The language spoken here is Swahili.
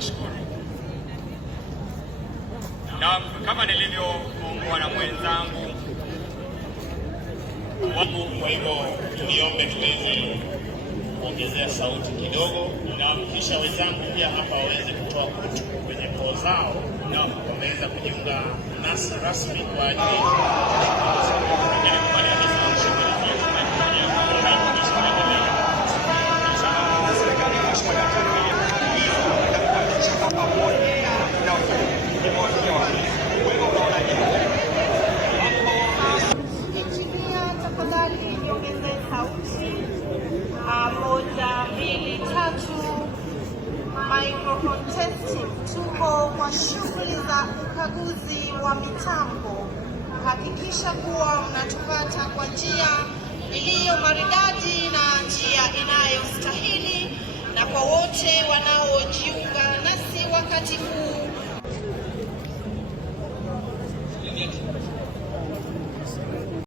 Nashukuru. Na kama nilivyoongea na mwenzangu wangu, kwa hivyo niombe tuweze kuongezea sauti kidogo, na kisha wenzangu pia hapa waweze kutoa kutu kwenye koo zao, na wameweza kujiunga nasi rasmi kwa ajili microphone testing. Tuko kwa shughuli za ukaguzi wa mitambo. Hakikisha kuwa mnatupata kwa njia iliyo maridadi na njia inayostahili, na kwa wote wanaojiunga nasi wakati huu